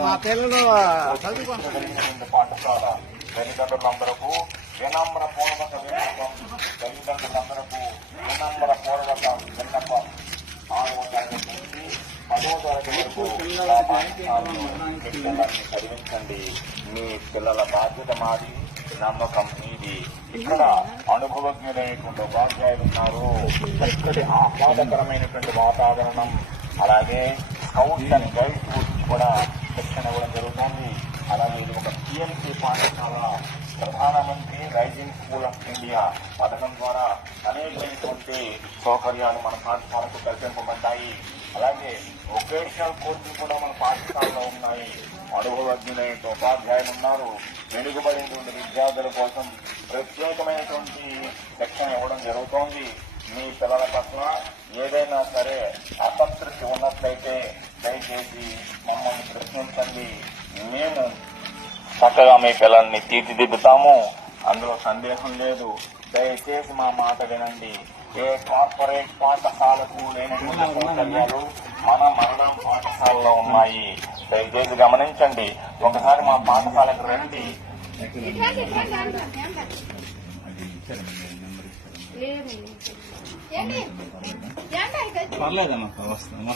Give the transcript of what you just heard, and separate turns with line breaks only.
మా పిల్లలు
పాఠశాల తల్లిదండ్రులందరకు వినమ్ర పూర్వక విన్నపం తల్లిదండ్రులందరకు వినమ్ర పూర్వక విన్నపం ఆరవ తరగతి నుంచి పదవ తరగతి వరకు పిల్లల్ని చదివించండి. మీ పిల్లల బాధ్యత మాది నమ్మకం మీది. ఇక్కడ అనుభవజ్ఞులైనటువంటి ఉపాధ్యాయులు ఉన్నారు. చక్కటి ఆహ్లాదకరమైనటువంటి వాతావరణం. అలాగే స్కౌట్స్ అండ్ గైడ్స్ గురించి కూడా శిక్షణ ఇవ్వడం జరుగుతోంది. అలాగే ఇది ఒక పిఎంసీ పాఠశాల ప్రధానమంత్రి రైజింగ్ స్కూల్ ఆఫ్ ఇండియా. పథకం ద్వారా అనేకమైనటువంటి సౌకర్యాలు మన పాఠశాలకు కల్పింపబడ్డాయి. అలాగే వొకేషనల్ కోర్సులు కూడా మన పాఠశాలలో ఉన్నాయి. అనుభవజ్ఞులైన ఉపాధ్యాయులు ఉన్నారు. వెనుకబడినటువంటి విద్యార్థుల కోసం ప్రత్యేకమైనటువంటి శిక్షణ ఇవ్వడం జరుగుతోంది. మీ పిల్లల పట్ల ఏదైనా సరే చేసి మమ్మల్ని ప్రశ్నించండి మేము చక్కగా మీ పిల్లల్ని తీర్చిదిద్దుతాము అందులో సందేహం లేదు దయచేసి మా మాట వినండి ఏ కార్పొరేట్ పాఠశాలకు లేనటువంటి సౌకర్యాలు మన మండలం పాఠశాలలో ఉన్నాయి దయచేసి గమనించండి ఒకసారి మా పాఠశాలకు రండి
పర్లేదమ్మా వస్తాం